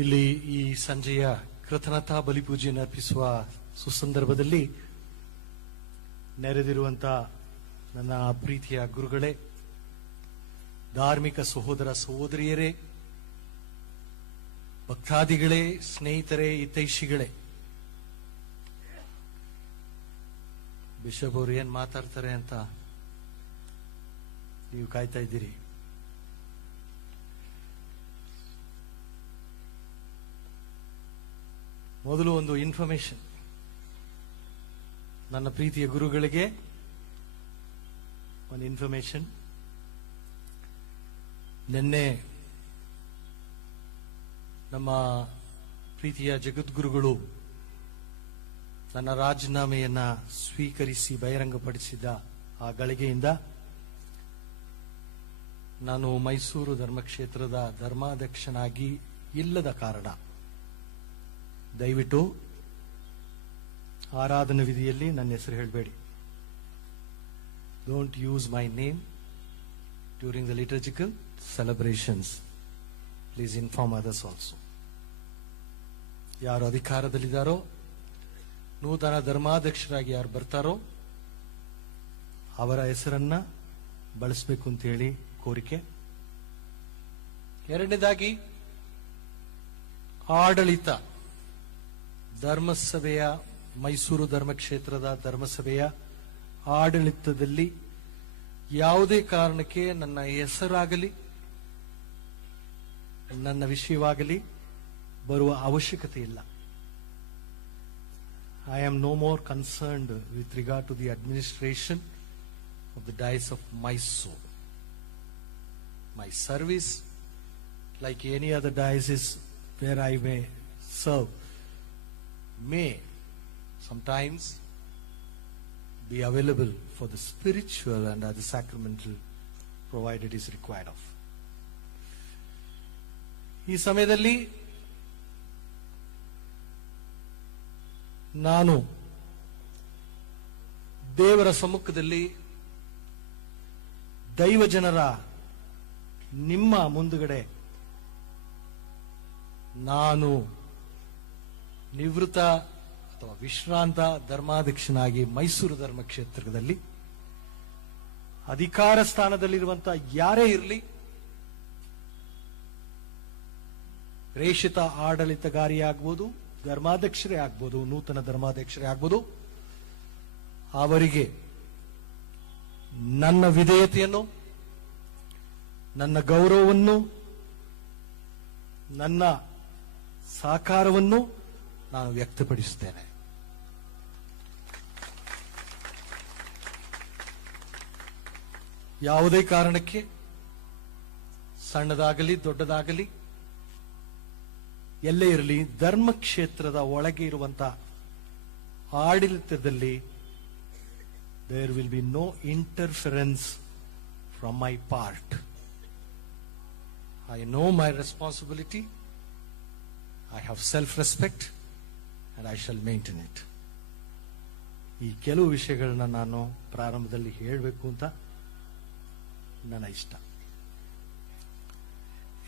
ಇಲ್ಲಿ ಈ ಸಂಜೆಯ ಕೃತಜ್ಞತಾ ಬಲಿಪೂಜೆಯನ್ನು ಅರ್ಪಿಸುವ ಸುಸಂದರ್ಭದಲ್ಲಿ ನೆರೆದಿರುವಂತಹ ನನ್ನ ಪ್ರೀತಿಯ ಗುರುಗಳೇ, ಧಾರ್ಮಿಕ ಸಹೋದರ ಸಹೋದರಿಯರೇ, ಭಕ್ತಾದಿಗಳೇ, ಸ್ನೇಹಿತರೇ, ಹಿತೈಷಿಗಳೇ, ಬಿಷಪ್ ಅವರು ಏನ್ ಮಾತಾಡ್ತಾರೆ ಅಂತ ನೀವು ಕಾಯ್ತಾ ಇದ್ದೀರಿ. ಮೊದಲು ಒಂದು ಇನ್ಫಾರ್ಮೇಶನ್. ನನ್ನ ಪ್ರೀತಿಯ ಗುರುಗಳಿಗೆ ಒಂದು ಇನ್ಫಾರ್ಮೇಶನ್. ನಿನ್ನೆ ನಮ್ಮ ಪ್ರೀತಿಯ ಜಗದ್ಗುರುಗಳು ನನ್ನ ರಾಜೀನಾಮೆಯನ್ನ ಸ್ವೀಕರಿಸಿ ಬಹಿರಂಗಪಡಿಸಿದ ಆ ಗಳಿಗೆಯಿಂದ ನಾನು ಮೈಸೂರು ಧರ್ಮಕ್ಷೇತ್ರದ ಧರ್ಮಾಧ್ಯಕ್ಷನಾಗಿ ಇಲ್ಲದ ಕಾರಣ ದಯವಿಟ್ಟು ಆರಾಧನಾ ವಿಧಿಯಲ್ಲಿ ನನ್ನ ಹೆಸರು ಹೇಳಬೇಡಿ. Don't use my name during the liturgical celebrations. Please inform others also. ಯಾರು ಅಧಿಕಾರದಲ್ಲಿದ್ದಾರೋ, ನೂತನ ಧರ್ಮಾಧ್ಯಕ್ಷರಾಗಿ ಯಾರು ಬರ್ತಾರೋ ಅವರ ಹೆಸರನ್ನ ಬಳಸಬೇಕು ಅಂತ ಹೇಳಿ ಕೋರಿಕೆ. ಎರಡನೇದಾಗಿ, ಆಡಳಿತ ಧರ್ಮಸಭೆಯ, ಮೈಸೂರು ಧರ್ಮಕ್ಷೇತ್ರದ ಧರ್ಮಸಭೆಯ ಆಡಳಿತದಲ್ಲಿ ಯಾವುದೇ ಕಾರಣಕ್ಕೆ ನನ್ನ ಹೆಸರಾಗಲಿ ನನ್ನ ವಿಷಯವಾಗಲಿ ಬರುವ ಅವಶ್ಯಕತೆ ಇಲ್ಲ. I am no more concerned with regard to the administration of the Diocese of Mysore. My service, like any other diocese where I may serve, may sometimes be available for the spiritual and the sacramental provided is required of. ಈ ಸಮಯದಲ್ಲಿ ನಾನು ದೇವರ ಸಮ್ಮುಖದಲ್ಲಿ ದೈವಜನರ ನಿಮ್ಮ ಮುಂದುಗಡೆ ನಾನು ನಿವೃತ್ತ ಅಥವಾ ವಿಶ್ರಾಂತ ಧರ್ಮಾಧ್ಯಕ್ಷನಾಗಿ ಮೈಸೂರು ಧರ್ಮಕ್ಷೇತ್ರದಲ್ಲಿ ಅಧಿಕಾರ ಸ್ಥಾನದಲ್ಲಿರುವಂತಹ ಯಾರೇ ಇರಲಿ, ಪ್ರೇಷಿತ ಆಡಳಿತಗಾರಿ ಆಗ್ಬೋದು, ಧರ್ಮಾಧ್ಯಕ್ಷರೇ ಆಗ್ಬೋದು, ನೂತನ ಧರ್ಮಾಧ್ಯಕ್ಷರೇ ಆಗ್ಬೋದು, ಅವರಿಗೆ ನನ್ನ ವಿಧೇಯತೆಯನ್ನು, ನನ್ನ ಗೌರವವನ್ನು, ನನ್ನ ಸಹಕಾರವನ್ನು ನಾನು ವ್ಯಕ್ತಪಡಿಸುತ್ತೇನೆ. ಯಾವುದೇ ಕಾರಣಕ್ಕೆ ಸಣ್ಣದಾಗಲಿ ದೊಡ್ಡದಾಗಲಿ ಎಲ್ಲೇ ಇರಲಿ, ಧರ್ಮಕ್ಷೇತ್ರದ ಒಳಗೆ ಇರುವಂತಹ ಆಡಳಿತದಲ್ಲಿ there will be no interference from my part. I know my responsibility, I have self respect and I shall maintain it. ಈ ಕೆಲವು ವಿಷಯಗಳನ್ನ ನಾನು ಪ್ರಾರಂಭದಲ್ಲಿ ಹೇಳಬೇಕು ಅಂತ ನನ್ನ ಇಷ್ಟ.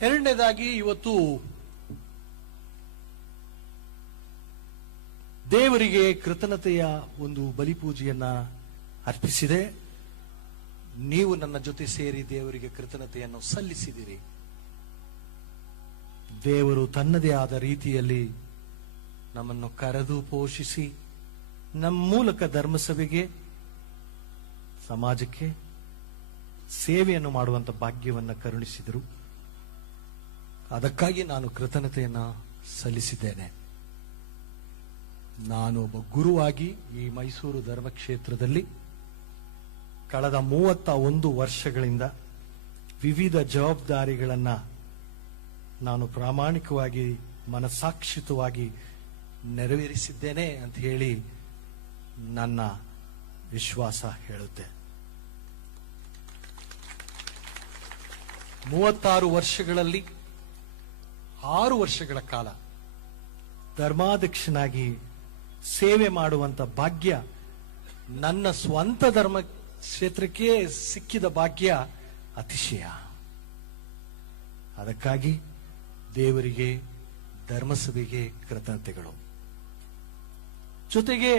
ಎರಡನೇದಾಗಿ, ಇವತ್ತು ದೇವರಿಗೆ ಕೃತಜ್ಞತೆಯ ಒಂದು ಬಲಿಪೂಜೆಯನ್ನ ಅರ್ಪಿಸಿದೆ. ನೀವು ನನ್ನ ಜೊತೆ ಸೇರಿ ದೇವರಿಗೆ ಕೃತಜ್ಞತೆಯನ್ನು ಸಲ್ಲಿಸಿದಿರಿ. ದೇವರು ತನ್ನದೇ ಆದ ರೀತಿಯಲ್ಲಿ ನಮ್ಮನ್ನು ಕರೆದು ಪೋಷಿಸಿ ನಮ್ಮ ಮೂಲಕ ಧರ್ಮಸಭೆಗೆ, ಸಮಾಜಕ್ಕೆ ಸೇವೆಯನ್ನು ಮಾಡುವಂತ ಭಾಗ್ಯವನ್ನು ಕರುಣಿಸಿದರು. ಅದಕ್ಕಾಗಿ ನಾನು ಕೃತಜ್ಞತೆಯನ್ನು ಸಲ್ಲಿಸಿದ್ದೇನೆ. ನಾನು ಒಬ್ಬ ಗುರುವಾಗಿ ಈ ಮೈಸೂರು ಧರ್ಮಕ್ಷೇತ್ರದಲ್ಲಿ ಕಳೆದ 31 ವರ್ಷಗಳಿಂದ ವಿವಿಧ ಜವಾಬ್ದಾರಿಗಳನ್ನ ನಾನು ಪ್ರಾಮಾಣಿಕವಾಗಿ, ಮನಸಾಕ್ಷಿತವಾಗಿ ನೆರವೇರಿಸಿದ್ದೇನೆ ಅಂತ ಹೇಳಿ ನನ್ನ ವಿಶ್ವಾಸ ಹೇಳುತ್ತೆ. 36 ವರ್ಷಗಳಲ್ಲಿ 6 ವರ್ಷಗಳ ಕಾಲ ಧರ್ಮಾಧ್ಯಕ್ಷನಾಗಿ ಸೇವೆ ಮಾಡುವಂತ ಭಾಗ್ಯ ನನ್ನ ಸ್ವಂತ ಧರ್ಮ ಕ್ಷೇತ್ರಕ್ಕೆ ಸಿಕ್ಕಿದ ಭಾಗ್ಯ ಅತಿಶಯ. ಅದಕ್ಕಾಗಿ ದೇವರಿಗೆ ಧರ್ಮಸಭೆಗೆ ಕೃತಜ್ಞತೆಗಳು. ಜೊತೆಗೆ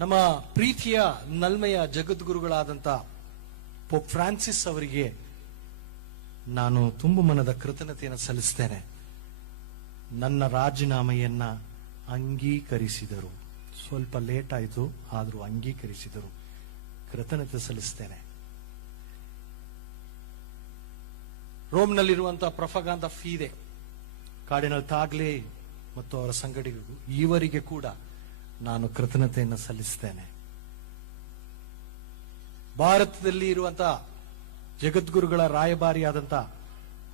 ನಮ್ಮ ಪ್ರೀತಿಯ ನಲ್ಮೆಯ ಜಗದ್ಗುರುಗಳಾದಂಥ ಪೋಪ್ ಫ್ರಾನ್ಸಿಸ್ ಅವರಿಗೆ ನಾನು ತುಂಬ ಮನದ ಕೃತಜ್ಞತೆಯನ್ನು ಸಲ್ಲಿಸ್ತೇನೆ. ನನ್ನ ರಾಜೀನಾಮೆಯನ್ನ ಅಂಗೀಕರಿಸಿದರು. ಸ್ವಲ್ಪ ಲೇಟ್ ಆಯಿತು, ಆದರೂ ಅಂಗೀಕರಿಸಿದರು. ಕೃತಜ್ಞತೆ ಸಲ್ಲಿಸ್ತೇನೆ. ರೋಮ್ನಲ್ಲಿರುವಂತಹ ಪ್ರೊಪಗಾಂದ ಫೀದೆ ಕಾರ್ಡಿನಲ್ ತಾಗ್ಲೆ ಮತ್ತು ಅವರ ಸಂಗಡಿಗರು ಇವರಿಗೆ ಕೂಡ ನಾನು ಕೃತಜ್ಞತೆಯನ್ನು ಸಲ್ಲಿಸ್ತೇನೆ. ಭಾರತದಲ್ಲಿ ಇರುವಂತಹ ಜಗದ್ಗುರುಗಳ ರಾಯಭಾರಿಯಾದಂತಹ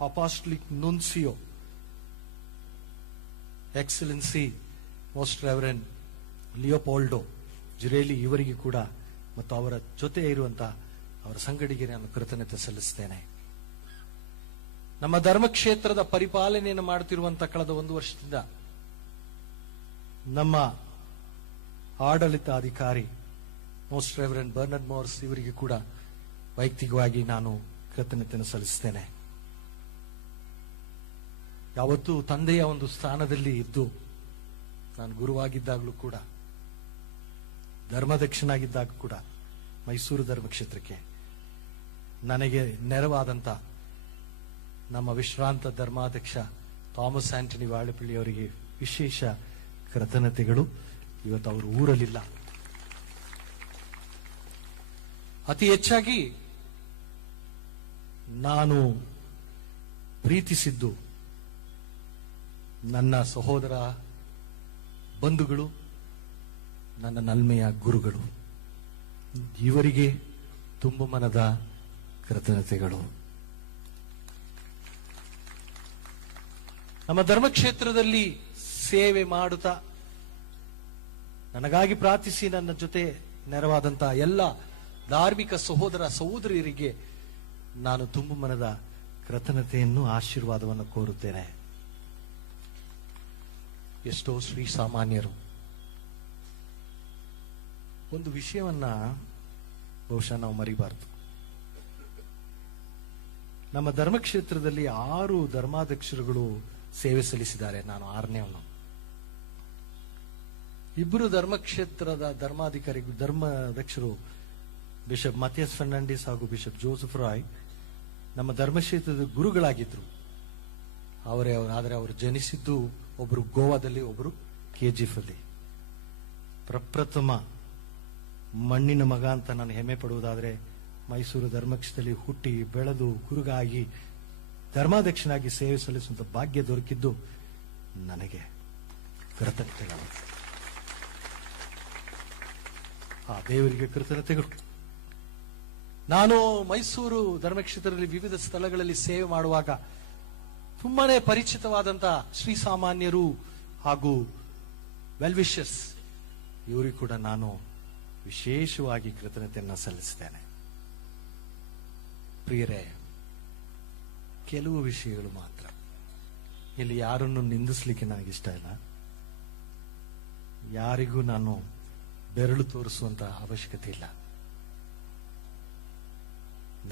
ಅಪಾಸ್ಟಲಿಕ್ ನುನ್ಸಿಯೋ ಎಕ್ಸಲೆನ್ಸಿ ಮೋಸ್ಟ್ ರೆವರೆಂಡ್ ಲಿಯೋಪೋಲ್ಡೋ ಜಿರೇಲಿ ಇವರಿಗೆ ಕೂಡ ಮತ್ತು ಅವರ ಜೊತೆ ಇರುವಂತಹ ಅವರ ಸಂಗಡಿಗೆ ನಾನು ಕೃತಜ್ಞತೆ ಸಲ್ಲಿಸ್ತೇನೆ. ನಮ್ಮ ಧರ್ಮಕ್ಷೇತ್ರದ ಪರಿಪಾಲನೆಯನ್ನು ಮಾಡುತ್ತಿರುವಂತಹ ಕಳೆದ 1 ವರ್ಷದಿಂದ ನಮ್ಮ ಆಡಳಿತಾಧಿಕಾರಿ ಮೋಸ್ಟ್ ರೆವರೆಂಡ್ ಬರ್ನರ್ಡ್ ಮೋರ್ಸ್ ಇವರಿಗೆ ಕೂಡ ವೈಯಕ್ತಿಕವಾಗಿ ನಾನು ಕೃತಜ್ಞತೆಯನ್ನು ಸಲ್ಲಿಸ್ತೇನೆ. ಯಾವತ್ತೂ ತಂದೆಯ ಒಂದು ಸ್ಥಾನದಲ್ಲಿ ಇದ್ದು ನಾನು ಗುರುವಾಗಿದ್ದಾಗಲೂ ಕೂಡ, ಧರ್ಮಾಧ್ಯಕ್ಷನಾಗಿದ್ದಾಗ ಕೂಡ ಮೈಸೂರು ಧರ್ಮಕ್ಷೇತ್ರಕ್ಕೆ ನನಗೆ ನೆರವಾದಂತ ನಮ್ಮ ವಿಶ್ರಾಂತ ಧರ್ಮಾಧ್ಯಕ್ಷ ಥಾಮಸ್ ಆಂಟನಿ ವಾಳಪಳ್ಳಿ ಅವರಿಗೆ ವಿಶೇಷ ಕೃತಜ್ಞತೆಗಳು. ಇವತ್ತು ಅವರು ಊರಲಿಲ್ಲ. ಅತಿ ಹೆಚ್ಚಾಗಿ ನಾನು ಪ್ರೀತಿಸಿದ್ದು ನನ್ನ ಸಹೋದರ ಬಂಧುಗಳು, ನನ್ನ ನಲ್ಮೆಯ ಗುರುಗಳು. ಇವರಿಗೆ ತುಂಬ ಮನದ ಕೃತಜ್ಞತೆಗಳು. ನಮ್ಮ ಧರ್ಮಕ್ಷೇತ್ರದಲ್ಲಿ ಸೇವೆ ಮಾಡುತ್ತಾ ನನಗಾಗಿ ಪ್ರಾರ್ಥಿಸಿ ನನ್ನ ಜೊತೆ ನೆರವಾದಂತಹ ಎಲ್ಲ ಧಾರ್ಮಿಕ ಸಹೋದರ ಸಹೋದರಿಯರಿಗೆ ನಾನು ತುಂಬ ಮನದ ಕೃತಜ್ಞತೆಯನ್ನು, ಆಶೀರ್ವಾದವನ್ನು ಕೋರುತ್ತೇನೆ. ಎಷ್ಟೋ ಶ್ರೀ ಸಾಮಾನ್ಯರು ಒಂದು ವಿಷಯವನ್ನ ಬಹುಶಃ ನಾವು ಮರಿಬಾರದು. ನಮ್ಮ ಧರ್ಮಕ್ಷೇತ್ರದಲ್ಲಿ 6 ಧರ್ಮಾಧ್ಯಕ್ಷರುಗಳು ಸೇವೆ ಸಲ್ಲಿಸಿದ್ದಾರೆ. ನಾನು 6ನೇವನು. 2 ಧರ್ಮಕ್ಷೇತ್ರದ ಧರ್ಮಾಧ್ಯಕ್ಷರು ಬಿಷಪ್ ಮಥಿಯಸ್ ಫರ್ನಾಂಡಿಸ್ ಹಾಗೂ ಬಿಷಪ್ ಜೋಸೆಫ್ ರಾಯ್ ನಮ್ಮ ಧರ್ಮಕ್ಷೇತ್ರದ ಗುರುಗಳಾಗಿದ್ರು. ಆದರೆ ಅವರು ಜನಿಸಿದ್ದು ಒಬ್ರು ಗೋವಾದಲ್ಲಿ, ಒಬ್ರು KGF ಅಲ್ಲಿ. ಪ್ರಪ್ರಥಮ ಮಣ್ಣಿನ ಮಗ ಅಂತ ನಾನು ಹೆಮ್ಮೆ ಪಡುವುದಾದ್ರೆ ಮೈಸೂರು ಧರ್ಮಕ್ಷೇತ್ರದಲ್ಲಿ ಹುಟ್ಟಿ ಬೆಳೆದು ಗುರುಗಾಗಿ ಧರ್ಮಾಧ್ಯಕ್ಷನಾಗಿ ಸೇವೆ ಸಲ್ಲಿಸುವಂತ ಭಾಗ್ಯ ದೊರಕಿದ್ದು ನನಗೆ ಕೃತಜ್ಞತೆಗಳು. ಆ ದೇವರಿಗೆ ಕೃತಜ್ಞತೆಗಳು. ನಾನು ಮೈಸೂರು ಧರ್ಮಕ್ಷೇತ್ರದಲ್ಲಿ ವಿವಿಧ ಸ್ಥಳಗಳಲ್ಲಿ ಸೇವೆ ಮಾಡುವಾಗ ತುಂಬಾನೇ ಪರಿಚಿತವಾದಂತಹ ಶ್ರೀಸಾಮಾನ್ಯರು ಹಾಗೂ ವೆಲ್ವಿಷರ್ಸ್ ಇವರಿಗೂ ಕೂಡ ನಾನು ವಿಶೇಷವಾಗಿ ಕೃತಜ್ಞತೆಯನ್ನು ಸಲ್ಲಿಸ್ತೇನೆ. ಪ್ರಿಯರೇ, ಕೆಲವು ವಿಷಯಗಳು ಮಾತ್ರ. ಇಲ್ಲಿ ಯಾರನ್ನು ನಿಂದಿಸ್ಲಿಕ್ಕೆ ನನಗಿಷ್ಟ ಇಲ್ಲ. ಯಾರಿಗೂ ನಾನು ಬೆರಳು ತೋರಿಸುವಂತ ಅವಶ್ಯಕತೆ ಇಲ್ಲ.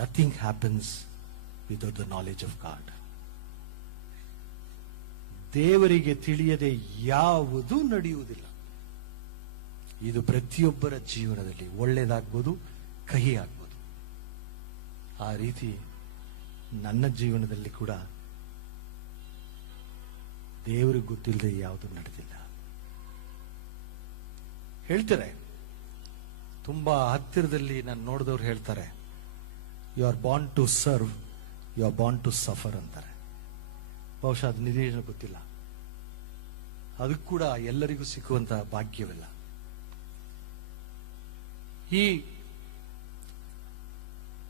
Nothing happens without the knowledge of god. ದೇವರಿಗೆ ತಿಳಿಯದೆ ಯಾವುದೂ ನಡೆಯುವುದಿಲ್ಲ. ಇದು ಪ್ರತಿಯೊಬ್ಬರ ಜೀವನದಲ್ಲಿ ಒಳ್ಳೆಯದಾಗ್ಬೋದು, ಕಹಿ ಆಗ್ಬೋದು. ಆ ರೀತಿ ನನ್ನ ಜೀವನದಲ್ಲಿ ಕೂಡ ದೇವರಿಗೆ ಗೊತ್ತಿಲ್ಲದೆ ಯಾವುದು ನಡೆದಿಲ್ಲ. ಹೇಳ್ತಾರೆ, ತುಂಬಾ ಹತ್ತಿರದಲ್ಲಿ ನಾನು ನೋಡಿದವ್ರು ಹೇಳ್ತಾರೆ, you are born to serve, you are born to suffer ಅಂತಾರೆ. ಬಹುಶಃ ಅದು ನಿಜ ಗೊತ್ತಿಲ್ಲ. ಅದು ಕೂಡ ಎಲ್ಲರಿಗೂ ಸಿಕ್ಕುವಂತಹ ಭಾಗ್ಯವಿಲ್ಲ. ಈ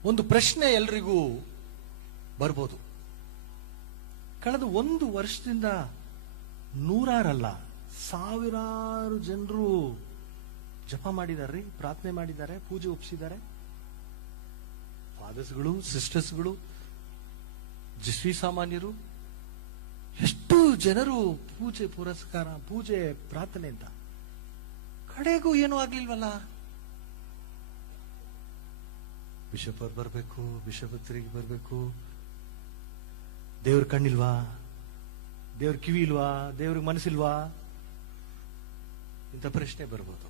ಒಂದು ಪ್ರಶ್ನೆ ಎಲ್ರಿಗೂ ಬರ್ಬೋದು. ಕಳೆದ 1 ವರ್ಷದಿಂದ ನೂರಾರಲ್ಲ, ಸಾವಿರಾರು ಜನರು ಜಪ ಮಾಡಿದಾರ್ರಿ, ಪ್ರಾರ್ಥನೆ ಮಾಡಿದ್ದಾರೆ, ಪೂಜೆ ಒಪ್ಪಿಸಿದ್ದಾರೆ. ಫಾದರ್ಸ್ಗಳು, ಸಿಸ್ಟರ್ಸ್ಗಳು, ಶ್ರೀಸಾಮಾನ್ಯರು, ಎಷ್ಟು ಜನರು ಪೂಜೆ ಪುರಸ್ಕಾರ, ಪೂಜೆ ಪ್ರಾರ್ಥನೆ ಅಂತ. ಕಡೆಗೂ ಏನೂ ಆಗ್ಲಿಲ್ವಲ್ಲ. ಬಿಷಪ್ ಅವ್ರು ಬರಬೇಕು, ಬಿಷಪ್ ಹತ್ತಿರಿಗೆ ಬರಬೇಕು. ದೇವ್ರ ಕಣ್ಣಿಲ್ವಾ? ದೇವ್ರ ಕಿವಿ ಇಲ್ವಾ, ದೇವ್ರಿಗೆ ಮನಸ್ಸಿಲ್ವಾ, ಇಂಥ ಪ್ರಶ್ನೆ ಬರ್ಬೋದು.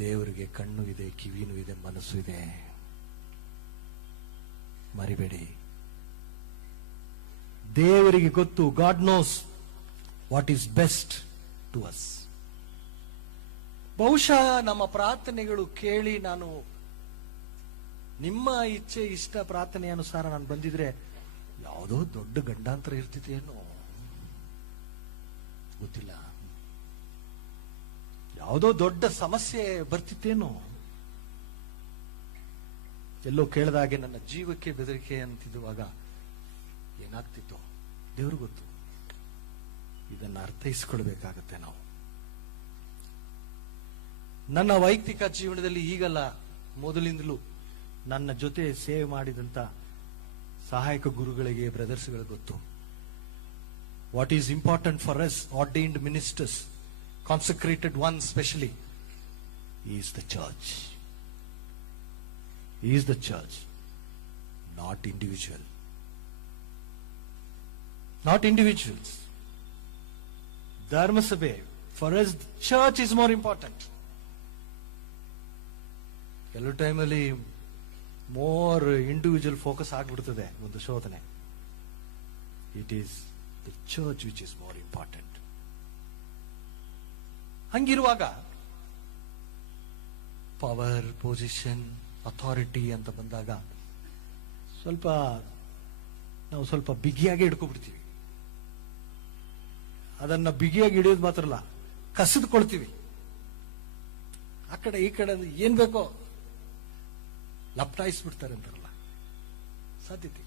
ದೇವರಿಗೆ ಕಣ್ಣು ಇದೆ, ಕಿವಿನೂ ಇದೆ, ಮನಸ್ಸು ಇದೆ. ಮರಿಬೇಡಿ, ದೇವರಿಗೆ ಗೊತ್ತು. God knows what is best to us. ಬಹುಶಃ ನಮ್ಮ ಪ್ರಾರ್ಥನೆಗಳು ಕೇಳಿ ನಾನು ನಿಮ್ಮ ಇಚ್ಛೆ ಇಷ್ಟ ಪ್ರಾರ್ಥನೆ ಅನುಸಾರ ನಾನು ಬಂದಿದ್ರೆ ಯಾವುದೋ ದೊಡ್ಡ ಗಂಡಾಂತರ ಇರ್ತಿತ್ತೇನೋ ಗೊತ್ತಿಲ್ಲ, ಯಾವುದೋ ದೊಡ್ಡ ಸಮಸ್ಯೆ ಬರ್ತಿತ್ತೇನೋ, ಎಲ್ಲೋ ಕೇಳಿದಾಗೆ ನನ್ನ ಜೀವಕ್ಕೆ ಬೆದರಿಕೆ ಅಂತಿದ್ದುವಾಗ ಏನಾಗ್ತಿತ್ತು ದೇವ್ರಿಗೆ ಗೊತ್ತು. ಇದನ್ನು ಅರ್ಥೈಸ್ಕೊಳ್ಬೇಕಾಗತ್ತೆ ನಾವು. ನನ್ನ ವೈಯಕ್ತಿಕ ಜೀವನದಲ್ಲಿ ಈಗಲ್ಲ, ಮೊದಲಿಂದಲೂ ನನ್ನ ಜೊತೆ ಸೇವೆ ಮಾಡಿದಂತ ಸಹಾಯಕ ಗುರುಗಳಿಗೆ, ಬ್ರದರ್ಸ್ಗಳಿಗೆ ಗೊತ್ತು. What is important for us ordained ministers, consecrated one specially, is the church. Is the church, not individual. Not individuals. ಧರ್ಮಸಭೆ, for us church is more important. ಕೆಲವು ಟೈಮಲ್ಲಿ ಮೋರ್ ಇಂಡಿವಿಜುವಲ್ ಫೋಕಸ್ ಆಗ್ಬಿಡ್ತದೆ ಒಂದು ಶೋಧನೆ. It is the church which is more important. ಹಂಗಿರುವಾಗ power, position, authority ಅಂತ ಬಂದಾಗ ನಾವು ಸ್ವಲ್ಪ ಬಿಗಿಯಾಗಿ ಹಿಡ್ಕೊಬಿಡ್ತೀವಿ. ಅದನ್ನ ಬಿಗಿಯಾಗಿ ಹಿಡಿಯೋದು ಮಾತ್ರ ಅಲ್ಲ, ಕಸಿದ್ಕೊಳ್ತೀವಿ. ಆ ಕಡೆ ಈ ಕಡೆ ಏನ್ ಬೇಕೋ ಲಪ್ಟಾಯಿಸ್ಬಿಡ್ತಾರೆ ಅಂತಾರಲ್ಲ, ಸಾಧ್ಯತೆ.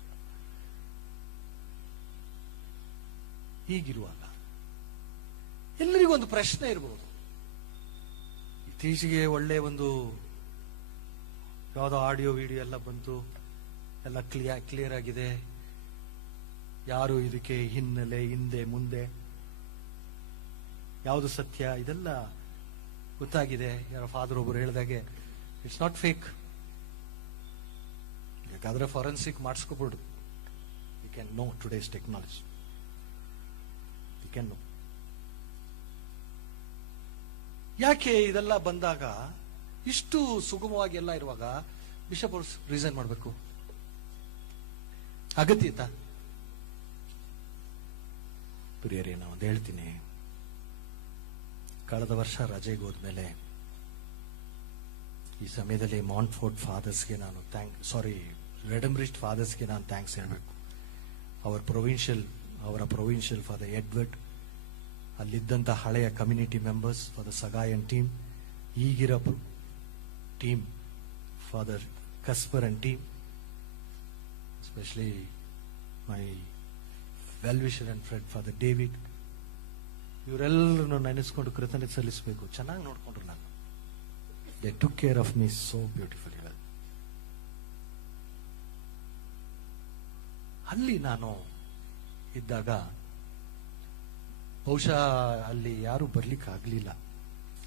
ಹೀಗಿರುವಾಗ ಎಲ್ಲರಿಗೂ ಒಂದು ಪ್ರಶ್ನೆ ಇರಬಹುದು. ಇತ್ತೀಚೆಗೆ ಒಳ್ಳೆ ಒಂದು ಯಾವುದೋ ಆಡಿಯೋ ವಿಡಿಯೋ ಎಲ್ಲ ಬಂತು, ಎಲ್ಲ ಕ್ಲಿಯರ್ ಆಗಿದೆ. ಯಾರು ಇದಕ್ಕೆ ಹಿನ್ನೆಲೆ, ಹಿಂದೆ ಮುಂದೆ ಯಾವುದು ಸತ್ಯ, ಇದೆಲ್ಲ ಗೊತ್ತಾಗಿದೆ. ಯಾರೋ ಫಾದರ್ ಒಬ್ಬರು ಹೇಳಿದಾಗೆ ಇಟ್ಸ್ ನಾಟ್ ಫೇಕ್. ಬೇಕಾದ್ರೆ ಫಾರೆನ್ಸಿಕ್ ಮಾಡಿಸ್ಕೋಬಹುದು. You can know today's technology, you can know. ಯಾಕೆ ಇದೆಲ್ಲ ಬಂದಾಗ, ಇಷ್ಟು ಸುಗಮವಾಗಿ ಎಲ್ಲ ಇರುವಾಗ ಬಿಷಪ್ ಅವರು ರಿಸೈನ್ ಮಾಡಬೇಕು? ಅಗತ್ಯತಾ? ಪ್ರಿಯರೇ, ನಾನು ಒಂದು ಹೇಳ್ತೀನಿ. ಕಳೆದ ವರ್ಷ ರಜೆಗೆ ಹೋದ್ಮೇಲೆ ಈ ಸಮಯದಲ್ಲಿ ಮಾಂಟ್ಫೋರ್ಟ್ ಫಾದರ್ಸ್ಗೆ ನಾನು ರೆಡಮ್ರಿಸ್ಟ್ ಫಾದರ್ಸ್ಗೆ ನಾನು ಥ್ಯಾಂಕ್ಸ್ ಹೇಳಬೇಕು. ಅವರ ಪ್ರೊವಿನ್ಷಿಯಲ್ ಫಾದರ್ ಎಡ್ವರ್ಡ್, ಅಲ್ಲಿದ್ದಂಥ ಹಳೆಯ community members, father Sagayan team, ಈಗಿರೋ team, father Casper and team, especially my well wisher and friend father David, ಇವರೆಲ್ಲರನ್ನು ನೆನೆಸ್ಕೊಂಡು ಕೃತಜ್ಞತೆ ಸಲ್ಲಿಸಬೇಕು. ಚೆನ್ನಾಗಿ ನೋಡ್ಕೊಂಡ್ರು ನಾನು. They took care of me so beautiful. ಅಲ್ಲಿ ನಾನು ಇದ್ದಾಗ ಬಹುಶಃ ಅಲ್ಲಿ ಯಾರು ಬರ್ಲಿಕ್ಕೆ ಆಗ್ಲಿಲ್ಲ.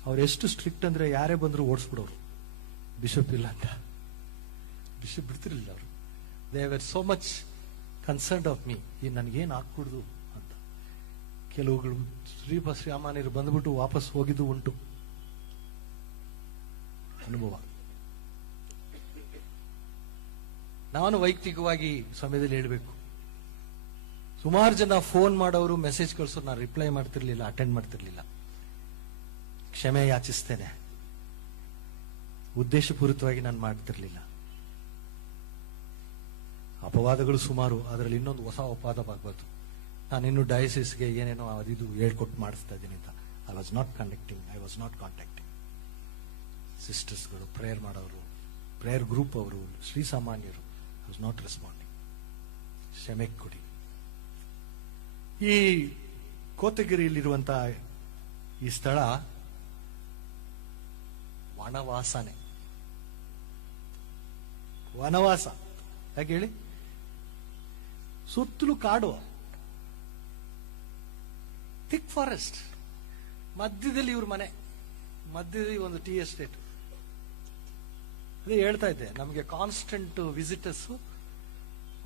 ಅವ್ರು ಎಷ್ಟು ಸ್ಟ್ರಿಕ್ಟ್ ಅಂದ್ರೆ ಯಾರೇ ಬಂದ್ರು ಓಡಿಸ್ಬಿಡೋರು, ಬಿಷಪ್ ಇಲ್ಲ ಅಂತ. ಬಿಷಪ್ ಬಿಡ್ತಿರ್ಲಿಲ್ಲ ಅವರು. They were so much concerned of me. ಈ ನನ್ಗೇನು ಆಗ್ಬಿಡ್ದು ಅಂತ. ಕೆಲವುಗಳು ಶ್ರೀಮಾನ್ಯರು ಬಂದ್ಬಿಟ್ಟು ವಾಪಸ್ ಹೋಗಿದ್ದು ಉಂಟು ಅನುಭವ. ನಾನು ವೈಯಕ್ತಿಕವಾಗಿ ಸಮಯದಲ್ಲಿ ಹೇಳಬೇಕು, ಸುಮಾರು ಜನ ಫೋನ್ ಮಾಡೋರು, ಮೆಸೇಜ್ ಕಳಿಸೋರು, ನಾನು ರಿಪ್ಲೈ ಮಾಡ್ತಿರ್ಲಿಲ್ಲ, ಅಟೆಂಡ್ ಮಾಡ್ತಿರ್ಲಿಲ್ಲ. ಕ್ಷಮೆ ಯಾಚಿಸ್ತೇನೆ. ಉದ್ದೇಶಪೂರಿತವಾಗಿ ನಾನು ಮಾಡ್ತಿರ್ಲಿಲ್ಲ. ಅಪವಾದಗಳು ಸುಮಾರು, ಅದರಲ್ಲಿ ಇನ್ನೊಂದು ಹೊಸ ಅಪವಾದವಾಗಬಾರ್ದು. ನಾನಿನ್ನು ಡಯಸಿಸ್ಗೆ ಏನೇನೋ ಅದಿದು ಹೇಳ್ಕೊಟ್ಟು ಮಾಡಿಸ್ತಾ ಇದ್ದೀನಿ ಅಂತ. ಐ ವಾಸ್ ನಾಟ್ ಕಾಂಟ್ಯಾಕ್ಟಿಂಗ್ ಸಿಸ್ಟರ್ಸ್ಗಳು, ಪ್ರೇಯರ್ ಮಾಡೋರು, ಪ್ರೇಯರ್ ಗ್ರೂಪ್ ಅವರು, ಶ್ರೀಸಾಮಾನ್ಯರು. I was not responding. ಕ್ಷಮೆ ಕೊಡಿ. ಈ ಕೋತಗಿರಿಯಲ್ಲಿರುವಂತ ಈ ಸ್ಥಳ ವನವಾಸ. ಯಾಕೆ ಹೇಳಿ? ಸುತ್ತಲೂ ಕಾಡು, ಥಿಕ್ ಫಾರೆಸ್ಟ್, ಮಧ್ಯದಲ್ಲಿ ಇವ್ರ ಮನೆ, ಮಧ್ಯದಲ್ಲಿ ಒಂದು ಟೀ ಎಸ್ಟೇಟ್. ಅದೇ ಹೇಳ್ತಾ ಇದ್ದೆ, ನಮಗೆ ಕಾನ್ಸ್ಟೆಂಟ್ ವಿಸಿಟರ್ಸ್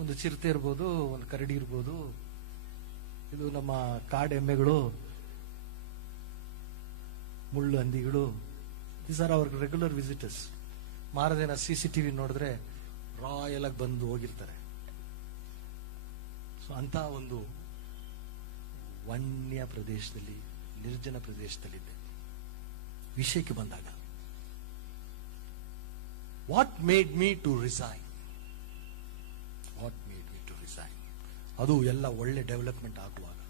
ಒಂದು ಚಿರತೆ ಇರ್ಬೋದು, ಒಂದು ಕರಡಿ ಇರ್ಬೋದು, ಇದು ನಮ್ಮ ಕಾಡು ಎಮ್ಮೆಗಳು, ಮುಳ್ಳು ಹಂದಿಗಳು, these are our regular visitors. ಮಾರದಿನ CCTV ನೋಡಿದ್ರೆ ರಾಯಲ್ ಆಗಿ ಬಂದು ಹೋಗಿರ್ತಾರೆ. ಸೊ ಅಂತ ಒಂದು ವನ್ಯ ಪ್ರದೇಶದಲ್ಲಿ, ನಿರ್ಜನ ಪ್ರದೇಶದಲ್ಲಿದೆ. ವಿಷಯಕ್ಕೆ ಬಂದಾಗ, what made me to resign? ಅದು ಎಲ್ಲ ಒಳ್ಳೆ ಡೆವಲಪ್ಮೆಂಟ್ ಆಗುವಾಗ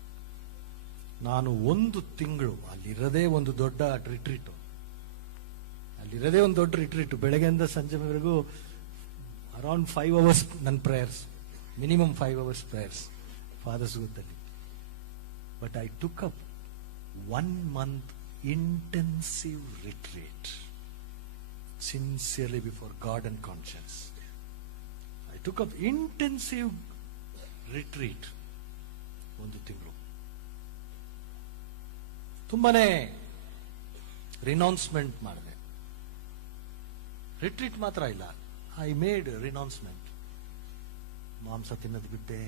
ನಾನು 1 ತಿಂಗಳು ಅಲ್ಲಿರದೇ ಒಂದು ದೊಡ್ಡ ರಿಟ್ರೀಟ್, ಬೆಳಗ್ಗೆಯಿಂದ ಸಂಜೆವರೆಗೂ ಅರೌಂಡ್ 5 hours ನನ್ನ prayers, minimum 5 hours prayers fathers ಗೊತ್ತಲ್ಲಿ. But I took up 1 month intensive retreat, sincerely before God and conscience. I took up intensive retreat 1 ತಿಂಗಳು. ತುಂಬಾನೇ ರಿನೌನ್ಸ್ಮೆಂಟ್ ಮಾಡಿದೆ. ರಿಟ್ರೀಟ್ ಮಾತ್ರ ಇಲ್ಲ, ಐ ಮೇಡ್ ರಿನೌನ್ಸ್ಮೆಂಟ್. ಮಾಂಸ ತಿನ್ನೋದು ಬಿಟ್ಟೆ,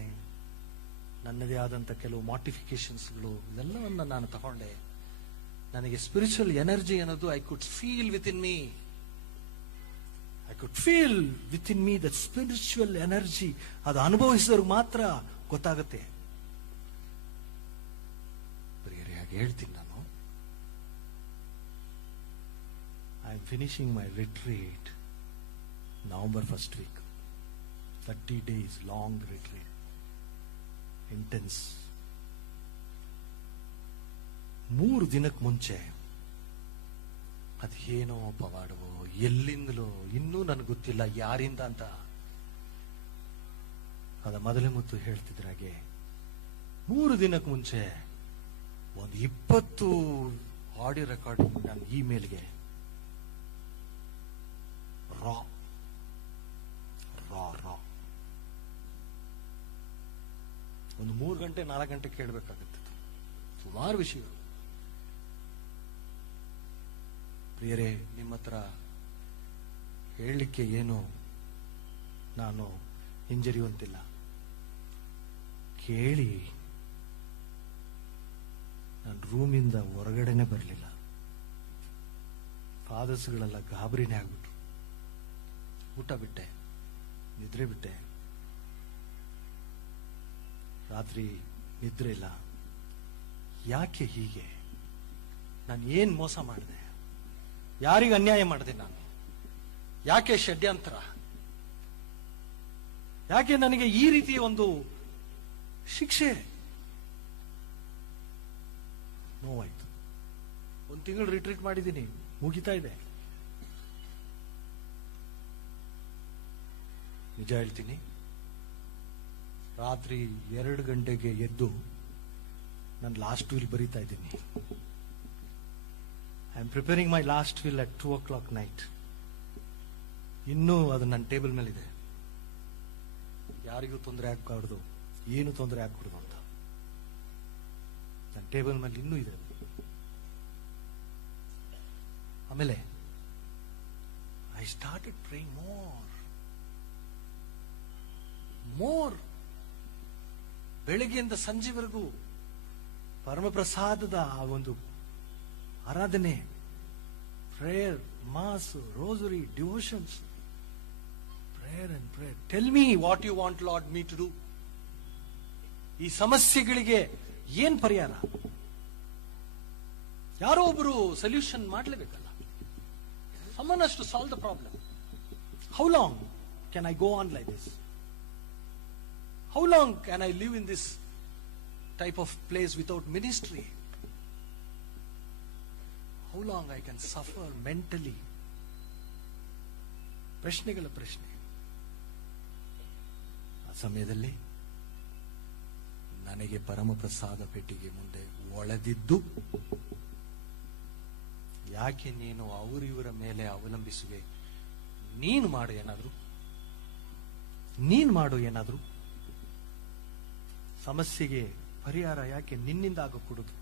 ನನ್ನದೇ ಆದಂತ ಕೆಲವು ಮಾರ್ಟಿಫಿಕೇಶನ್ಸ್ಗಳು ಇದೆಲ್ಲವನ್ನ ನಾನು ತಗೊಂಡೆ. ನನಗೆ ಸ್ಪಿರಿಚುವಲ್ ಎನರ್ಜಿ ಅನ್ನೋದು I could feel with in me that spiritual energy. ಅದು ಅನುಭವಿಸಿದವ್ರಿಗೆ ಮಾತ್ರ ಗೊತ್ತಾಗುತ್ತೆ. ಹಾಗೆ ಹೇಳ್ತೀನಿ ನಾನು. I am finishing my retreat November 1st week. 30 days long retreat. Intense. 3 ದಿನಕ್ಕೆ ಮುಂಚೆ ಅದೇನೋ ಪವಾಡವೋ ಎಲ್ಲಿಂದಲೋ ಇನ್ನೂ ನನಗೆ ಗೊತ್ತಿಲ್ಲ ಯಾರಿಂದ ಅಂತ, ಅದ ಮೊದಲೇ ಮುತ್ತು ಹೇಳ್ತಿದ್ರ ಹಾಗೆ 3 ದಿನಕ್ಕೆ ಮುಂಚೆ ಒಂದು 20 ಆಡಿಯೋ ರೆಕಾರ್ಡಿಂಗ್ ನನ್ನ ಇಮೇಲ್ಗೆ ರಾ ಒಂದು 3 ಗಂಟೆ 4 ಗಂಟೆ ಕೇಳಬೇಕಾಗುತ್ತೆ. ಸುಮಾರು ವಿಷಯಗಳು. ಪ್ರಿಯರೇ, ನಿಮ್ಮ ಹತ್ರ ಹೇಳಲಿಕ್ಕೆ ಏನು ನಾನು ಹಿಂಜರಿಯುವಂತಿಲ್ಲ. ಕೇಳಿ. ನಾನು ರೂಮಿಂದ ಹೊರಗಡೆನೆ ಬರಲಿಲ್ಲ. ಫಾದರ್ಸ್ಗಳೆಲ್ಲ ಗಾಬರಿನೇ ಆಗ್ಬಿಟ್ರು. ಊಟ ಬಿಟ್ಟೆ, ನಿದ್ರೆ ಬಿಟ್ಟೆ, ರಾತ್ರಿ ನಿದ್ರೆ ಇಲ್ಲ. ಯಾಕೆ ಹೀಗೆ? ನಾನು ಏನ್ ಮೋಸ ಮಾಡಿದೆ? ಯಾರಿಗೆ ಅನ್ಯಾಯ ಮಾಡಿದೆ ನಾನು? ಯಾಕೆ ಷಡ್ಯಂತರ? ಯಾಕೆ ನನಗೆ ಈ ರೀತಿಯ ಒಂದು ಶಿಕ್ಷೆ? ನೋವಾಯ್ತು. 1 ತಿಂಗಳು ರಿಟ್ರೀಟ್ ಮಾಡಿದ್ದೀನಿ, ಮುಗಿತಾ ಇದೆ. ನಿಜ ಹೇಳ್ತೀನಿ, ರಾತ್ರಿ 2 ಗಂಟೆಗೆ ಎದ್ದು ನಾನು ಲಾಸ್ಟ್ ವಿಲ್ ಬರೀತಾ ಇದ್ದೀನಿ. I am preparing my last will at 2 o'clock night. ಇನ್ನೂ ಅದು ನನ್ನ ಟೇಬಲ್ ಮೇಲಿದೆ. ಯಾರಿಗೂ ತೊಂದರೆ ಆಗಬಾರ್ದು, ಏನು ತೊಂದರೆ ಆಗಕೂಡದು ಅಂತ ನನ್ನ ಟೇಬಲ್ ಮೇಲೆ ಇನ್ನೂ ಇದೆ. ಆಮೇಲೆ ಐ ಸ್ಟಾರ್ಟೆಡ್ ಪ್ರೇಯಿಂಗ್ ಮೋರ್. ಬೆಳಗ್ಗೆಯಿಂದ ಸಂಜೆವರೆಗೂ ಪರಮಪ್ರಸಾದದ ಆ ಒಂದು ಆರಾಧನೆ, prayer, mass, rosary, devotions, prayer and prayer. Tell me what you want lord me to do. ಈ ಸಮಸ್ಯೆಗಳಿಗೆ ಏನ್ ಪರಿಹಾರ? ಯಾರೋ ಒಬ್ರು ಸೊಲ್ಯೂಷನ್ ಮಾಡಲೇಬೇಕಲ್ಲ. someone has to solve the problem. How long can I go on like this? How long can I live in this type of place without ministry? How long I can suffer mentally? ಪ್ರಶ್ನೆಗಳ ಪ್ರಶ್ನೆ. ಆ ಸಮಯದಲ್ಲಿ ನನಗೆ ಪರಮಪ್ರಸಾದ ಪೆಟ್ಟಿಗೆ ಮುಂದೆ ಒಳೆದಿದ್ದು, ಯಾಕೆ ನೀನು ಅವರಿವರ ಮೇಲೆ ಅವಲಂಬಿಸುವೆ? ನೀನು ಮಾಡು ಏನಾದ್ರು. ಸಮಸ್ಯೆಗೆ ಪರಿಹಾರ ಯಾಕೆ ನಿನ್ನಿಂದ ಆಗಕೂಡದು?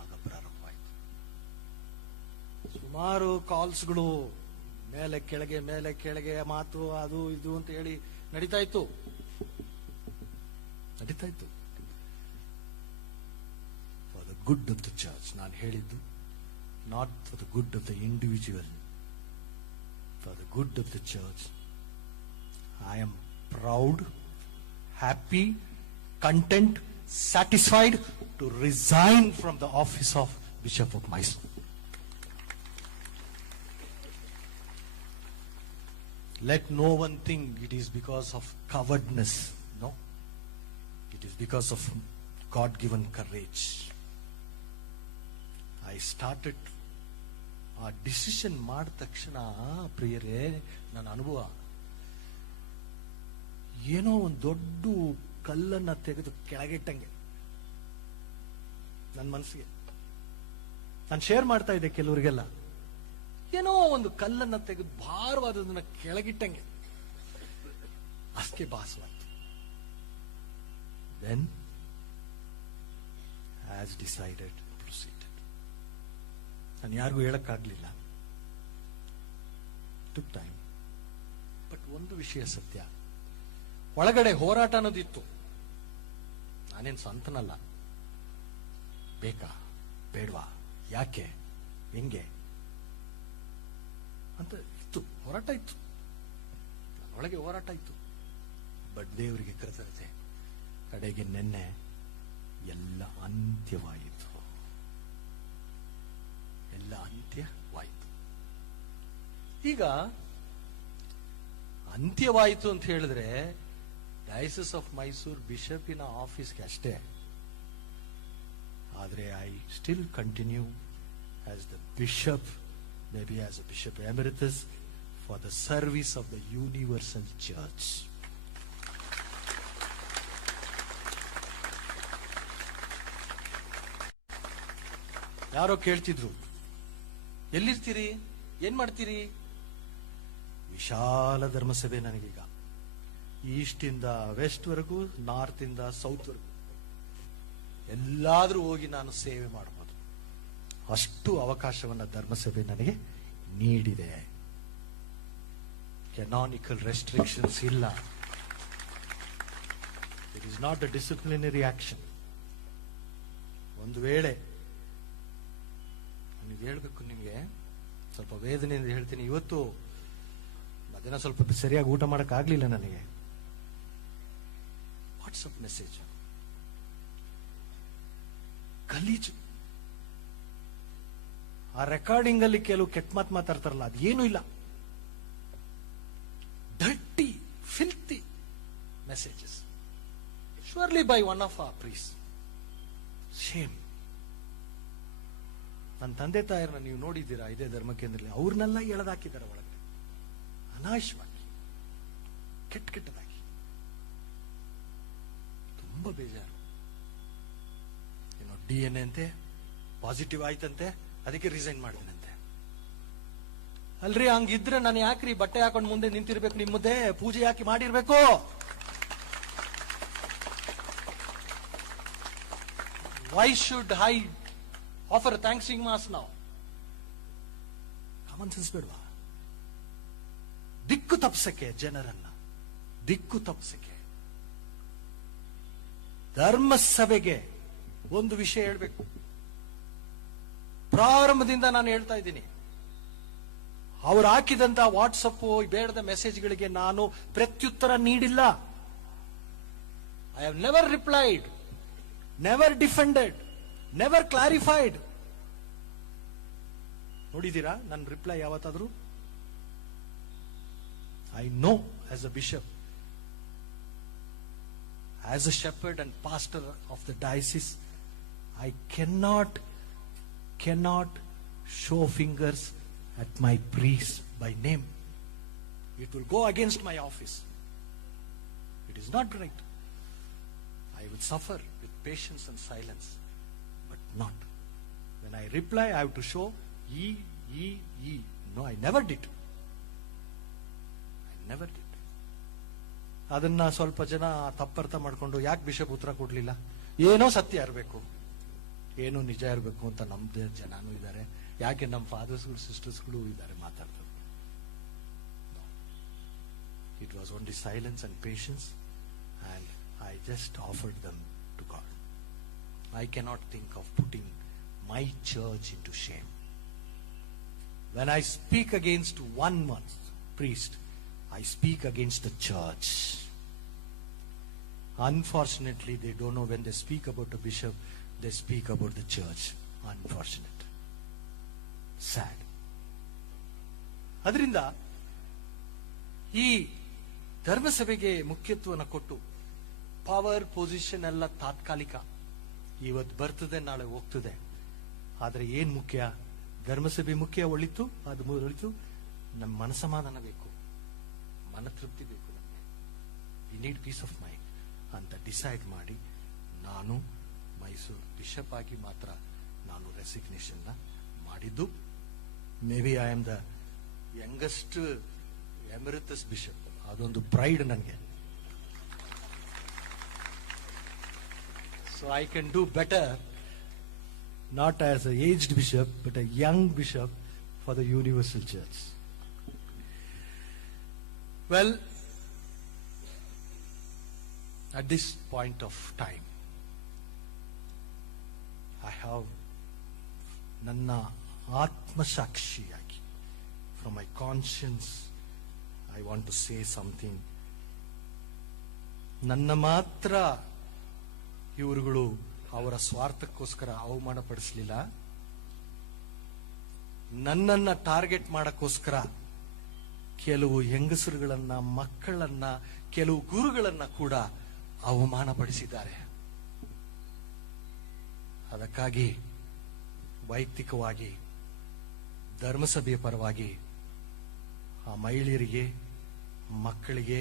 ಆಗ ಪ್ರಾರಂಭವಾಯಿತು. ಸುಮಾರು ಕಾಲ್ಸ್ಗಳು ಮೇಲೆ ಕೆಳಗೆ ಮಾತು ಅದು ಇದು ಅಂತ ಹೇಳಿ ನಡೀತಾ ಇತ್ತು. ನಡೀತಾ ಇತ್ತು. For the good of the church. ನಾನು ಹೇಳಿದ್ದು not for the good of the individual, for the good of the church. I am proud, happy, content, satisfied to resign from the office of Bishop of Mysore. Let no one think it is because of cowardness. No. It is because of God-given courage. I started ಆ decision ಮಾಡಿದ ತಕ್ಷಣ ಪ್ರಿಯರೇ, ನನ್ನ ಅನುಭವ ಏನೋ ಒಂದು ದೊಡ್ಡ ಕಲ್ಲನ್ನ ತೆಗೆದು ಕೆಳಗಿಟ್ಟಂಗೆ ನನ್ನ ಮನಸ್ಸಿಗೆ. ನಾನು ಶೇರ್ ಮಾಡ್ತಾ ಇದ್ದೆ ಕೆಲವರಿಗೆಲ್ಲ, ಏನೋ ಒಂದು ಕಲ್ಲನ್ನ ತೆಗೆದು ಭಾರವಾದದನ್ನ ಕೆಳಗಿಟ್ಟಂಗೆ ಅಷ್ಟೇ ಭಾಸವಾಯ್ತು. Then as decided proceeded. ನಾನು ಯಾರಿಗೂ ಹೇಳಕ್ಕಾಗ್ಲಿಲ್ಲ, ಟುಕ್ ಟೈಮ್. ಬಟ್ ಒಂದು ವಿಷಯ ಸತ್ಯ, ಒಳಗಡೆ ಹೋರಾಟ ಅನ್ನೋದಿತ್ತು. ನಾನೇನು ಸ್ವಂತನಲ್ಲ, ಬೇಕಾ ಬೇಡವಾ, ಯಾಕೆ, ಹೆಂಗೆ ಅಂತ ಇತ್ತು, ಹೋರಾಟ ಇತ್ತು, ನನ್ನೊಳಗೆ ಹೋರಾಟ ಇತ್ತು. ಬಟ್ ದೇವರಿಗೆ ಕೃತಜ್ಞತೆ, ಕಡೆಗೆ ನಿನ್ನೆ ಎಲ್ಲ ಅಂತ್ಯವಾಯಿತು. ಎಲ್ಲ ಅಂತ್ಯವಾಯಿತು. ಈಗ ಅಂತ್ಯವಾಯಿತು ಅಂತ ಹೇಳಿದ್ರೆ ಡಯಾಸಿಸ್ ಆಫ್ ಮೈಸೂರು ಬಿಷಪಿನ ಆಫೀಸ್ಗೆ ಅಷ್ಟೇ. ಆದರೆ I still continue as the bishop, may be as a bishop emeritus for the service of the universal church. ಯಾರೋ ಕೇಳ್ತಿದ್ರು, ಎಲ್ಲಿರ್ತೀರಿ, ಏನ್ ಮಾಡ್ತೀರಿ? ವಿಶಾಲ ಧರ್ಮಸಭೆ ನನಗೀಗ, ಈಸ್ಟ್ ಇಂದ ವೆಸ್ಟ್ ವರೆಗೂ, ನಾರ್ತ್ ಇಂದ ಸೌತ್ ವರೆಗೂ ಎಲ್ಲಾದ್ರೂ ಹೋಗಿ ನಾನು ಸೇವೆ ಮಾಡಬಹುದು. ಅಷ್ಟು ಅವಕಾಶವನ್ನ ಧರ್ಮಸಭೆ ನನಗೆ ನೀಡಿದೆ. ಕೆನಾನಿಕಲ್ ರೆಸ್ಟ್ರಿಕ್ಷನ್ಸ್ ಇಲ್ಲ. It is not a disciplinary action. ಒಂದು ವೇಳೆ ನನಗೆ ಹೇಳ್ಬೇಕು, ನಿಮಗೆ ಸ್ವಲ್ಪ ವೇದನೆಯಿಂದ ಹೇಳ್ತೀನಿ, ಇವತ್ತು ಮಧ್ಯಾಹ್ನ ಸ್ವಲ್ಪ ಸರಿಯಾಗಿ ಊಟ ಮಾಡಕ್ ಆಗ್ಲಿಲ್ಲ ನನಗೆ. ವಾಟ್ಸಪ್ ಮೆಸೇಜ್ ಗಲೀಜು. ಆ ರೆಕಾರ್ಡಿಂಗ್ ಅಲ್ಲಿ ಕೆಲವು ಕೆಟ್ಟ ಮಾತು ಮಾತಾಡ್ತಾರಲ್ಲ, ಅದು ಏನೂ ಇಲ್ಲ. Dirty, filthy messages, surely by one of our priest. Shame. ನನ್ನ ತಂದೆ ತಾಯರನ್ನ ನೀವು ನೋಡಿದ್ದೀರಾ ಇದೇ ಧರ್ಮ ಕೇಂದ್ರದಲ್ಲಿ, ಅವ್ರನ್ನೆಲ್ಲ ಎಳೆದಾಕಿದ್ದಾರೆ ಒಳಗಡೆ ಅನಾಯಸವಾಗಿ, ಕೆಟ್ಟದಾಗಿ. ತುಂಬಾ ಬೇಜಾರು. ಏನೋ DNA ಅಂತೆ ಪಾಸಿಟಿವ್ ಆಯ್ತಂತೆ, ಅದಕ್ಕೆ ರಿಸೈನ್ ಮಾಡಿದಂತೆ. ಅಲ್ರಿ, ಹಂಗಿದ್ರೆ ನಾನು ಯಾಕ್ರಿ ಬಟ್ಟೆ ಹಾಕೊಂಡು ಮುಂದೆ ನಿಂತಿರ್ಬೇಕು, ನಿಮ್ಮ ಮುಂದೆ ಪೂಜೆ ಯಾಕೆ ಮಾಡಿರ್ಬೇಕು? Why should I offer thanksgiving mass ನಾವು? ಕಾಮನ್ ಸೆನ್ಸ್ ಬೇಡವಾ? ದಿಕ್ಕು ತಪ್ಪಿಸಕ್ಕೆ, ಜನರನ್ನ ದಿಕ್ಕು ತಪ್ಪಿಸಕ್ಕೆ. ಧರ್ಮಸಭೆಗೆ ಒಂದು ವಿಷಯ ಹೇಳ್ಬೇಕು. ಪ್ರಾರಂಭದಿಂದ ನಾನು ಹೇಳ್ತಾ ಇದ್ದೀನಿ, ಅವ್ರು ಹಾಕಿದಂತ ವಾಟ್ಸಪ್ ಬೇಡದ ಮೆಸೇಜ್ಗಳಿಗೆ ನಾನು ಪ್ರತ್ಯುತ್ತರ ನೀಡಿಲ್ಲ. I have never replied, never defended, never clarified. ನೋಡಿದ್ದೀರಾ ನನ್ನ ರಿಪ್ಲೈ ಯಾವತ್ತಾದ್ರೂ? I know as a bishop, as a shepherd and pastor of the diocese, I cannot show fingers at my priest by name. It will go against my office. It is not right. I will suffer with patience and silence, but not. When I reply, I have to show ye. No, I never did. Never did. ಅದನ್ನ ಸ್ವಲ್ಪ ಜನ ತಪ್ಪರ್ಥ ಮಾಡ್ಕೊಂಡು, ಯಾಕೆ bishop ಉತ್ತರ ಕೊಡ್ಲಿಲ್ಲ, ಏನೋ ಸತ್ಯ ಇರಬೇಕು, ಏನೋ ನಿಜ ಇರಬೇಕು ಅಂತ ನಮ್ದೇ ಜನನೂ ಇದ್ದಾರೆ, ಯಾಕೆ ನಮ್ಮ ಫಾದರ್ಸ್ಗಳು ಸಿಸ್ಟರ್ಸ್ಗಳು ಇದ್ದಾರೆ ಮಾತಾಡ್ತಾರೆ. It was only silence and patience, and I just offered them to God. I cannot think of putting my church into shame. When I speak against one priest, I speak against the church. Unfortunately, they don't know when they speak about a bishop, they speak about the church. Unfortunate. Sad. ಅದರಿಂದ ಈ ಧರ್ಮಸಭೆಗೆ ಮುಖ್ಯತ್ವವನ್ನು ಕೊಟ್ಟು power position ಎಲ್ಲ ತಾತ್ಕಾಲಿಕ, ಇವತ್ತು ಬರ್ತದೆ ನಾಳೆ ಹೋಗ್ತದೆ. ಆದರೆ ಏನ್ ಮುಖ್ಯ? ಧರ್ಮಸಭೆ ಮುಖ್ಯ, ಒಳಿತು, ಅದು ಒಳಿತು. ನಮ್ಮ ಮನಸಮಾಧಾನ ಬೇಕು, ಮನ ತೃಪ್ತಿ ಬೇಕು. ನಮಗೆ we need peace of mind ಅಂತ ಡಿಸೈಡ್ ಮಾಡಿ ನಾನು ಮೈಸೂರು ಬಿಷಪ್ ಆಗಿ ಮಾತ್ರ ನಾನು ರೆಸಿಗ್ನೇಷನ್ ಮಾಡಿದ್ದು. May be I am the youngest emeritus bishop. ಅದೊಂದು ಪ್ರೈಡ್ ನನಗೆ. So I can do better, not as a aged bishop but a young bishop for the universal church. Well, at this point of time, I have ನನ್ನ ಆತ್ಮಸಾಕ್ಷಿಯಾಗಿ, from my conscience, I want to say something. ನನ್ನ ಮಾತ್ರ ಇವರುಗಳು ಅವರ ಸ್ವಾರ್ಥಕ್ಕೋಸ್ಕರ ಅವಮಾನ ಪಡಿಸಲಿಲ್ಲ. ನನ್ನನ್ನ target ಮಾಡಕ್ಕೋಸ್ಕರ ಕೆಲವು ಹೆಂಗಸರುಗಳನ್ನ, ಮಕ್ಕಳನ್ನ, ಕೆಲವು ಗುರುಗಳನ್ನ ಕೂಡ ಅವಮಾನ ಪಡಿಸಿದ್ದಾರೆ. ಅದಕ್ಕಾಗಿ ವೈಯಕ್ತಿಕವಾಗಿ ಧರ್ಮಸಭೆಯ ಪರವಾಗಿ ಆ ಮಹಿಳೆಯರಿಗೆ, ಮಕ್ಕಳಿಗೆ,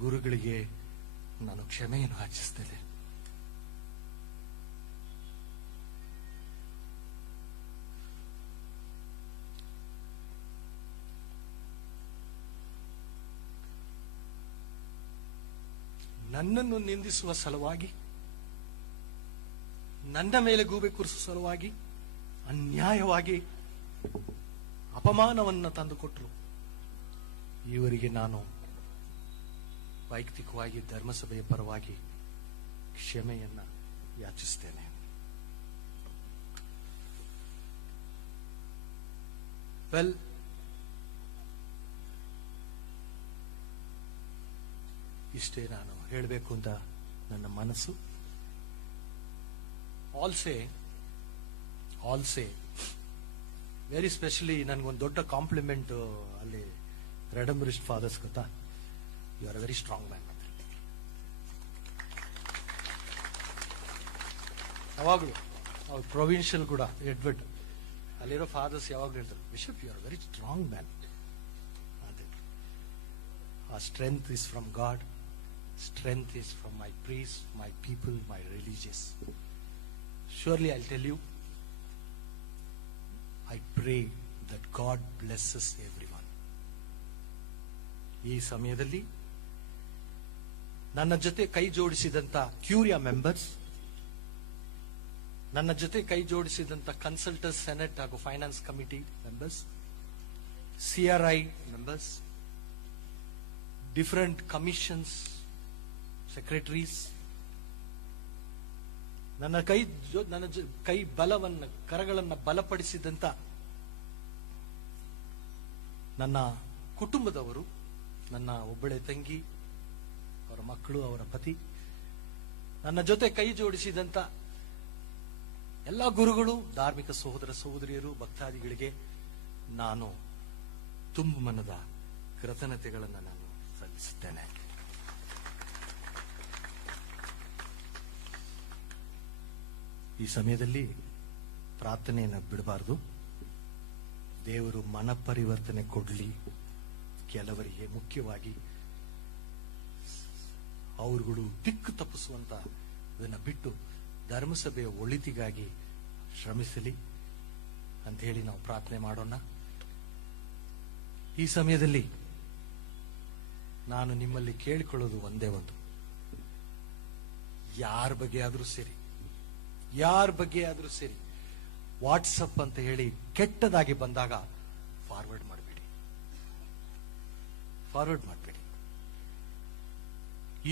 ಗುರುಗಳಿಗೆ ನಾನು ಕ್ಷಮೆಯನ್ನು ಯಾಚಿಸ್ತೇನೆ. ನನ್ನನ್ನು ನಿಂದಿಸುವ ಸಲುವಾಗಿ, ನನ್ನ ಮೇಲೆ ಗೂಬೆ ಕೂರಿಸುವ ಸಲುವಾಗಿ ಅನ್ಯಾಯವಾಗಿ ಅಪಮಾನವನ್ನು ತಂದುಕೊಟ್ರು. ಇವರಿಗೆ ನಾನು ವೈಯಕ್ತಿಕವಾಗಿ ಧರ್ಮಸಭೆಯ ಪರವಾಗಿ ಕ್ಷಮೆಯನ್ನ ಯಾಚಿಸ್ತೇನೆ. ವೆಲ್, ಇಷ್ಟೇ ನಾನು ಹೇಳಬೇಕು ಅಂತ ನನ್ನ ಮನಸ್ಸು. ಆಲ್ಸೆ ವೆರಿ ಸ್ಪೆಷಲಿ ನನಗೊಂದು ದೊಡ್ಡ ಕಾಂಪ್ಲಿಮೆಂಟ್ ಅಲ್ಲಿ ರೆಡಮರಿಸ್ಟ್ ಫಾದರ್ಸ್ ಗೊತ್ತಾ, you are a very strong man ಅಂತ. ಯಾವಾಗಲೂ ಅವ್ರು ಪ್ರೊವಿನ್ಷಿಯಲ್ ಕೂಡ ಎಡ್ವರ್ಡ್ ಅಲ್ಲಿರೋ ಫಾದರ್ಸ್ ಯಾವಾಗಲೂ ಹೇಳ್ತಾರೆ, bishop you are very strong man. ಅದೇ ಆ strength is from God. Strength is from my priest, my people, my religious. Surely I'll tell you, I pray that God blesses everyone. ಈ ಸಮಯದಲ್ಲಿ ನನ್ನ ಜೊತೆ ಕೈ ಜೋಡಿಸಿದಂತ ಕ್ಯೂರಿಯಾ ಮೆಂಬರ್ಸ್, ನನ್ನ ಜೊತೆ ಕೈ ಜೋಡಿಸಿದಂತ ಕನ್ಸಲ್ಟರ್ಸ್, ಸೆನೆಟ್ ಹಾಗೂ finance committee members, CRI members, different commissions, secretaries, ನನ್ನ ಕೈ ಬಲವನ್ನು, ಕರಗಳನ್ನು ಬಲಪಡಿಸಿದಂತ ನನ್ನ ಕುಟುಂಬದವರು, ನನ್ನ ಒಬ್ಬಳೆ ತಂಗಿ, ಅವರ ಮಕ್ಕಳು, ಅವರ ಪತಿ, ನನ್ನ ಜೊತೆ ಕೈ ಜೋಡಿಸಿದಂತ ಎಲ್ಲ ಗುರುಗಳು, ಧಾರ್ಮಿಕ ಸಹೋದರ ಸಹೋದರಿಯರು, ಭಕ್ತಾದಿಗಳಿಗೆ ನಾನು ತುಂಬ ಮನದ ಕೃತಜ್ಞತೆಗಳನ್ನು ನಾನು ಸಲ್ಲಿಸುತ್ತೇನೆ. ಈ ಸಮಯದಲ್ಲಿ ಪ್ರಾರ್ಥನೆಯನ್ನು ಬಿಡಬಾರದು. ದೇವರು ಮನ ಪರಿವರ್ತನೆ ಕೊಡಲಿ ಕೆಲವರಿಗೆ, ಮುಖ್ಯವಾಗಿ ಅವರುಗಳು ದಿಕ್ಕು ತಪ್ಪಿಸುವಂತ ಇದನ್ನು ಬಿಟ್ಟು ಧರ್ಮಸಭೆಯ ಒಳಿತಿಗಾಗಿ ಶ್ರಮಿಸಲಿ ಅಂತ ಹೇಳಿ ನಾವು ಪ್ರಾರ್ಥನೆ ಮಾಡೋಣ. ಈ ಸಮಯದಲ್ಲಿ ನಾನು ನಿಮ್ಮಲ್ಲಿ ಕೇಳಿಕೊಳ್ಳೋದು ಒಂದೇ ಒಂದು, ಯಾರ ಬಗ್ಗೆ ಆದರೂ ಸರಿ, ವಾಟ್ಸಪ್ ಅಂತ ಹೇಳಿ ಕೆಟ್ಟದಾಗಿ ಬಂದಾಗ ಫಾರ್ವರ್ಡ್ ಮಾಡಬೇಡಿ.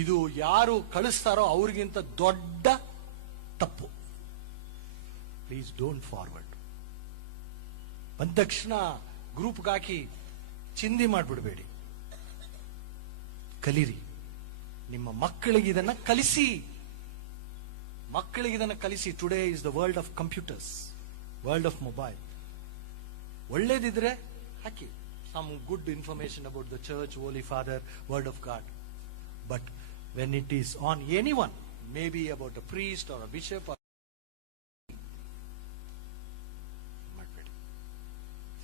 ಇದು ಯಾರು ಕಳಿಸ್ತಾರೋ ಅವ್ರಿಗಿಂತ ದೊಡ್ಡ ತಪ್ಪು. Please don't forward. ಬಂದ ತಕ್ಷಣ ಗ್ರೂಪ್ಗೆ ಹಾಕಿ ಚಿಂದಿ ಮಾಡ್ಬಿಡ್ಬೇಡಿ. ಕಲೀರಿ. ನಿಮ್ಮ ಮಕ್ಕಳಿಗೆ ಇದನ್ನ ಕಲಿಸಿ. Today is the world of computers, world of mobile. ಒಳ್ಳೇದಿದ್ರೆ ಹಾಕಿ, some good information about the church, holy father, word of God. But when it is on any one, may be about a priest or a bishop, ಮಾಡಬೇಡಿ.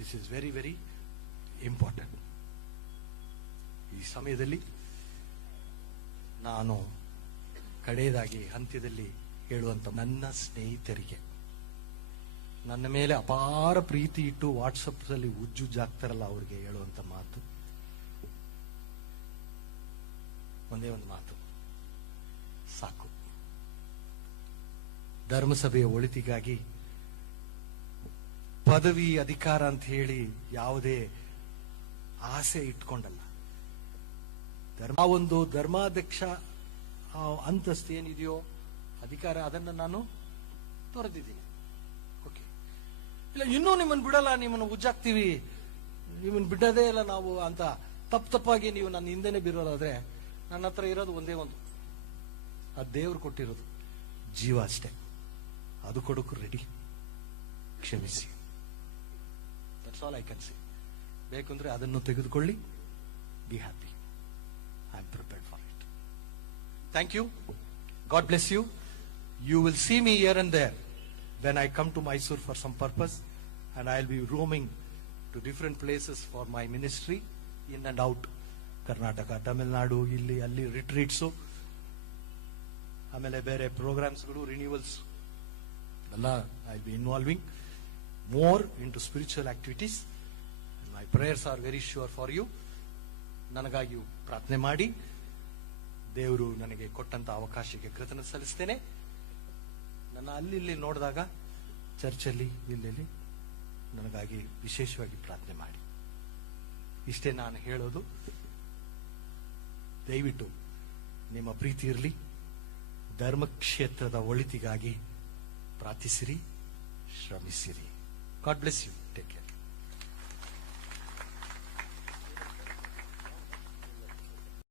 This is very very important. ಈ ಸಮಯದಲ್ಲಿ ನಾನು ಕಡೆಯದಾಗಿ ಅಂತ್ಯದಲ್ಲಿ ಹೇಳುವಂತ ನನ್ನ ಸ್ನೇಹಿತರಿಗೆ, ನನ್ನ ಮೇಲೆ ಅಪಾರ ಪ್ರೀತಿ ಇಟ್ಟು ವಾಟ್ಸಪ್ ಅಲ್ಲಿ ಉಜ್ಜುಜ್ಜಾಗ್ತಾರಲ್ಲ, ಅವ್ರಿಗೆ ಹೇಳುವಂತ ಮಾತು ಒಂದೇ ಒಂದು ಮಾತು ಸಾಕು. ಧರ್ಮಸಭೆಯ ಒಳಿತಿಗಾಗಿ ಪದವಿ ಅಧಿಕಾರ ಅಂತ ಹೇಳಿ ಯಾವುದೇ ಆಸೆ ಇಟ್ಕೊಂಡಲ್ಲ. ಒಂದು ಧರ್ಮಾಧ್ಯಕ್ಷ ಅಂತಸ್ತು ಏನಿದೆಯೋ, ಅಧಿಕಾರ, ಅದನ್ನು ನಾನು ತೊರೆದಿದ್ದೀನಿ. ಓಕೆ, ಇಲ್ಲ ಇನ್ನೂ ನಿಮ್ಮನ್ನು ಬಿಡಲ್ಲ, ನಿಮ್ಮನ್ನು ಉಜ್ಜಾಕ್ತೀವಿ, ನಿಮ್ಮನ್ನು ಬಿಡೋದೇ ಇಲ್ಲ ನಾವು ಅಂತ ತಪ್ಪಾಗಿ ನೀವು ನನ್ನ ಹಿಂದೆನೆ ಬಿರೋದಾದ್ರೆ, ನನ್ನ ಹತ್ರ ಇರೋದು ಒಂದೇ ಒಂದು, ಆ ದೇವ್ರು ಕೊಟ್ಟಿರೋದು ಜೀವ ಅಷ್ಟೇ. ಅದು ಕೊಡೋಕು ರೆಡಿ. ಕ್ಷಮಿಸಿ. That's all I can say. ಬೇಕಂದ್ರೆ ಅದನ್ನು ತೆಗೆದುಕೊಳ್ಳಿ. Be happy. I am prepared for it. Thank you. God bless you. You will see me here and there when I come to Mysore for some purpose, and I'll be roaming to different places for my ministry, in and out. Karnataka, Tamil Nadu, illi alli retreats, amele bere programs gulu, renewals alla I'll be involving more into spiritual activities, and my prayers are very sure for you. ನನಗಾಗಿಯೂ ಪ್ರಾರ್ಥನೆ ಮಾಡಿ. ದೇವರು ನನಗೆ ಕೊಟ್ಟಂತ ಅವಕಾಶಕ್ಕೆ ಕೃತಜ್ಞತೆ ಸಲ್ಲಿಸ್ತೇನೆ. ನನ್ನ ಅಲ್ಲಿ ನೋಡಿದಾಗ ಚರ್ಚಲ್ಲಿ ಇಲ್ಲಿ ನನಗಾಗಿ ವಿಶೇಷವಾಗಿ ಪ್ರಾರ್ಥನೆ ಮಾಡಿ. ಇಷ್ಟೇ ನಾನು ಹೇಳೋದು. ದಯವಿಟ್ಟು ನಿಮ್ಮ ಪ್ರೀತಿ ಇರಲಿ. ಧರ್ಮಕ್ಷೇತ್ರದ ಒಳಿತಿಗಾಗಿ ಪ್ರಾರ್ಥಿಸಿರಿ, ಶ್ರಮಿಸಿರಿ. God bless you. Take care.